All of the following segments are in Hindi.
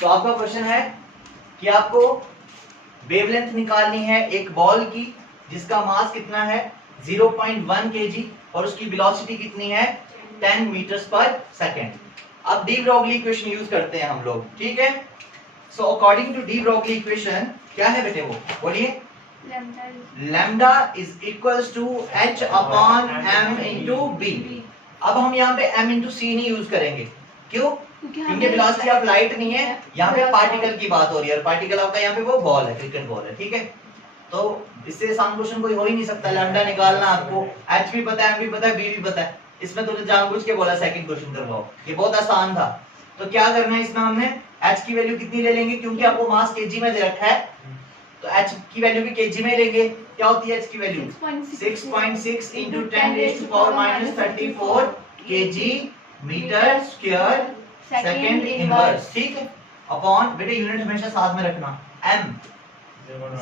तो आपका क्वेश्चन है कि आपको वेवलेंथ निकालनी है एक बॉल की जिसका मास कितना है 0.1 kg और उसकी वेलोसिटी कितनी है 10 मीटर्स पर सेकेंड। अब डी ब्रोगली इक्वेशन यूज करते हैं हम लोग, ठीक है। So according to de Broglie equation क्या है बेटे, वो बोलिए। Lambda is equals to h upon m into b। अब हम यहाँ पे m इंटू सी नहीं यूज करेंगे, क्यों? क्योंकि वेलोसिटी ऑफ लाइट नहीं है, यहाँ पे पार्टिकल की बात हो रही है और पार्टिकल आपका यहाँ पे वो बॉल है, क्रिकेट बॉल है, ठीक है। तो इससे आसान क्वेश्चन कोई हो ही नहीं सकता। लैम्डा निकालना आपको, h भी पता है, m भी पता है, b भी पता है। इसमें तो जानबूझ के बोला सेकंड क्वेश्चन करवाओ, ये बहुत आसान था। तो क्या करना है इसमें, हमने h की वैल्यू कितनी ले लेंगे, क्योंकि आपको मास kg में दे रखा है तो h की वैल्यू भी kg में लेंगे। क्या होती है h की value 6.6 into 10 raised to power minus 34 kg metre square second inverse, ठीक है। अपॉन, बेटे यूनिट हमेशा साथ में रखना, m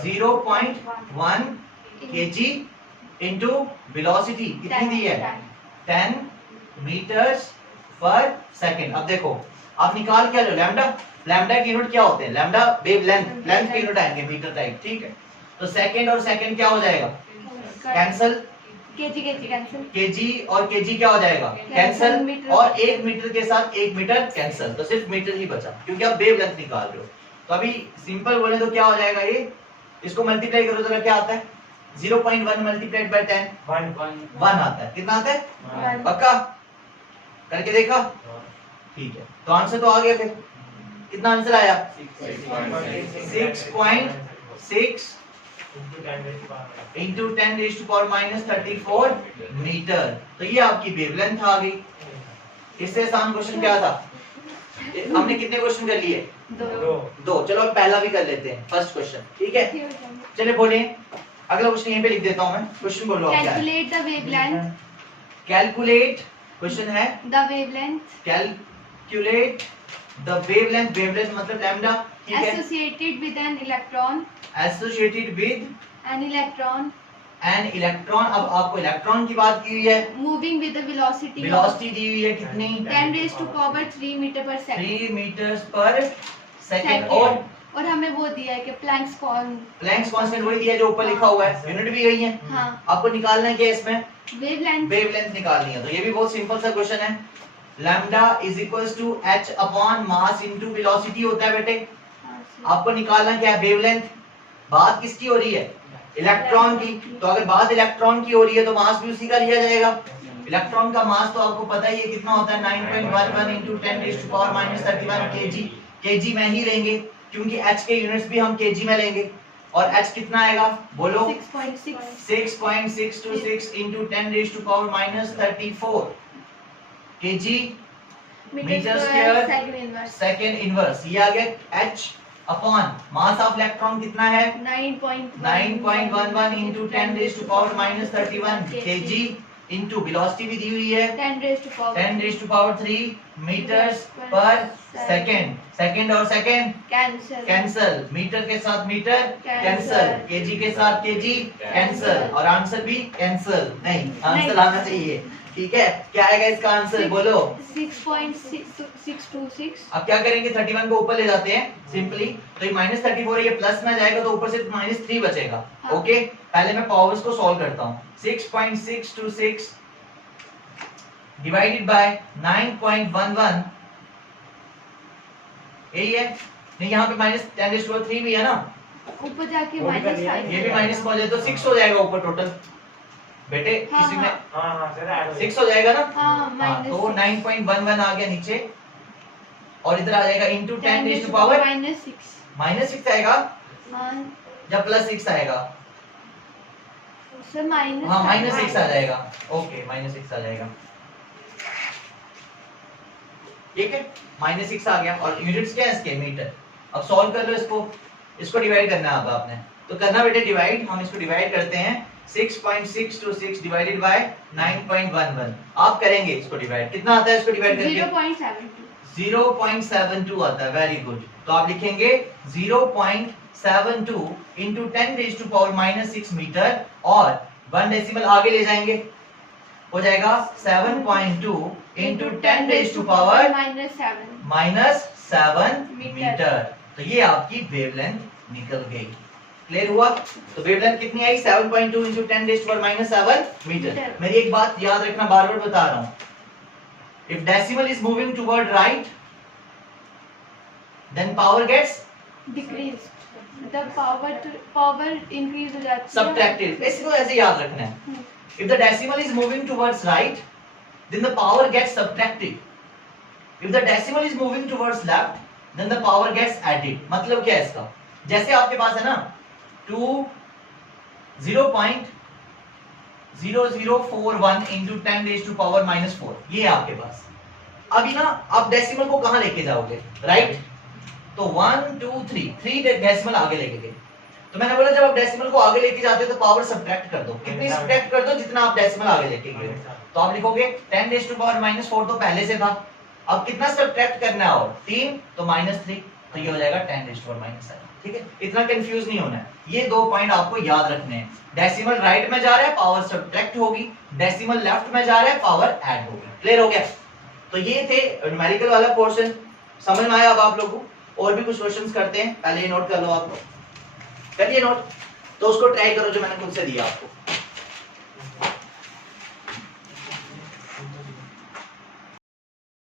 0.1 kg इंटू वेलोसिटी कितनी दी है 10 मीटर्स पर सेकंड। अब देखो आप निकाल क्या लो, लैम्डा, लैम्डा की यूनिट क्या होते हैं, लैम्डा वेव लेंथ, लेंथ की यूनिट आएंगे मीटर टाइप, ठीक है। तो सेकंड और सेकंड क्या हो जाएगा, कैंसिल, केजी और केजी क्या हो जाएगा, कैंसिल, और 1 मीटर के साथ 1 मीटर कैंसिल, तो सिर्फ मीटर ही बचा क्योंकि आप वेव लेंथ निकाल रहे हो। तो अभी सिंपल बोले तो क्या हो जाएगा, ये इसको मल्टीप्लाई करो जरा, क्या आता है 0.1 मल्टीप्लाइड बाय 10 1 आता है। कितना आता है, पक्का करके देखा, ठीक है। तो आंसर तो आ गया, फिर कितना आंसर आया 6.6 into 10 raise to power minus 34 metre. तो ये आपकी वेवलेंथ आ गई। इससे आसान क्वेश्चन क्या था, हमने कितने क्वेश्चन कर लिए, दो। चलो अब पहला भी कर लेते हैं, फर्स्ट क्वेश्चन, ठीक है। चलिए बोलिए, अगला क्वेश्चन यहीं पे लिख देता हूं मैं, क्वेश्चन बोलो आप क्या है। Calculate the wavelength, calculate, question है the wavelength, calculate the wavelength, wavelength मतलब लैम्डा, ठीक है। Associated with an electron, associated with an electron, an electron. अब आपको इलेक्ट्रॉन की बात की हुई है, moving with the velocity, velocity दी हुई है कितनी 10 raise to power 3 meter per second, 3 metres पर सेकंड। और हमें वो दिया है कि प्लैंक्स कांस्टेंट वही दिया जो ऊपर लिखा हुआ है, यूनिट भी यही है। हाँ, आपको निकालना है क्या इसमें, वेवलेंथ, वेवलेंथ निकालनी है। तो ये भी बहुत सिंपल सा क्वेश्चन है। Lambda is equals to h upon mass into velocity होता है बेटे। आपको निकालना क्या है, वेवलेंथ। बात किसकी हो रही है, इलेक्ट्रॉन की। तो अगर बात इलेक्ट्रॉन की हो रही है तो मास भी उसी का लिया जाएगा। इलेक्ट्रॉन का मास तो आपको पता ही है कितना होता है, 9.11 into 10 raise to power minus 31 kg। kg में ही लेंगे क्योंकि h के यूनिट्स भी हम kg में लेंगे। और h कितना आएगा बोलो, 6.626 into 10 raise to power minus 34 kg metre square second inverse. ये आ गया h upon mass of electron कितना है 9.11 into 10 raise to power minus 31 kg into velocity भी दी हुई है 10 रेज़ टू पावर 3 मीटर्स पर सेकंड। सेकंड और सेकंड कैंसिल, मीटर के साथ मीटर कैंसिल, केजी के साथ केजी कैंसिल, और आंसर भी कैंसिल। नहीं, आंसर आना चाहिए, ठीक है। क्या आएगा इसका आंसर बोलो, 6.626। अब क्या करेंगे, 31 को ऊपर ले जाते हैं सिंपली, तो ये माइनस 34 है, ये प्लस में जाएगा तो ऊपर से माइनस 3 बचेगा। हाँ। ओके, पहले मैं पावर्स को सॉल्व करता हूँ। 6.626 डिवाइडेड बाय 9.11, यही है। नहीं, यहाँ पे माइनस 10 रेज़ टू पावर 3 भी है ना, ऊपर जाके -5, ये भी माइनस हो जाए तो 6 हो जाएगा ऊपर टोटल बेटे। हाँ, किसी में हाँ, 6 हो जाएगा ना, हाँ, तो 9.11 आ गया नीचे, और इधर आ जाएगा इंटू 10 रेज़ टू पावर -6 आएगा या +6 आएगा, सर माइनस, हाँ -6 आ जाएगा। ओके, -6 आ जाएगा, ठीक है। -6 आ गया और यूनिट्स क्या है इसके, मीटर। अब सॉल्व कर लो इसको, इसको डिवाइड करना है अब आपने, तो करना बेटे डिवाइड। हम इसको डिवाइड करते हैं, 6.626 डिवाइडेड बाय 9.11। आप करेंगे इसको डिवाइड, कितना आता है इसको डिवाइड करके 0.72 आता है। Very good. तो आप लिखेंगे 0.72 into 10 raise to power -6 metre, और 1 डेसिमल आगे ले जाएंगे, हो जाएगा 7.2 into 10 raise to power 7 metre. Metre. तो ये आपकी वेवलेंथ निकल गई। क्लियर हुआ? तो वेवलेंथ कितनी आई? 7.2 into 10 raised to power minus 7 metre. Metre. मेरी एक बात याद रखना, बार बार बता रहा हूं, if decimal is moving toward right then power gets decrease, मतलब पावर इंक्रीज हो जाती है। subtracted। इसको ऐसे याद रखना है, if the decimal is moving towards right then the power gets subtracted, if the decimal is moving towards left then the power gets added। मतलब क्या है इसका? जैसे आपके पास है ना 0.0041 into 10 raised to power minus 4, ये है आपके पास। अभी ना आप डेसिमल को कहां लेके जाओगे? राइट, तो 1 2 3 डेसिमल आगे लेके गए। तो मैंने बोला जब आप डेसिमल को आगे लेके जाते हो तो पावर सब्ट्रैक्ट कर दो। कितनी सब्ट्रैक्ट कर दो? जितना आप डेसिमल आगे लेके गए। तो आप लिखोगे 10 raised to power minus 4 तो पहले से था, अब कितना सब्ट्रैक्ट करना है? और 3, तो -3, तो ये हो जाएगा 10 raised to power minus 7। ठीक है, इतना कंफ्यूज नहीं होना है। ये दो पॉइंट आपको याद रखने हैं। डेसिमल राइट में जा रहा है, पावर सब्ट्रैक्ट होगी, डेसिमल लेफ्ट में जा रहा है, पावर ऐड होगी। क्लियर हो गया? तो ये थे न्यूमेरिकल वाला पोर्शन। समझ में आया अब आप लोगों को? और भी कुछ क्वेश्चंस करते हैं, पहले ये नोट कर लो, आपको करिए नोट, तो उसको ट्राई करो जो मैंने खुद से दिया आपको।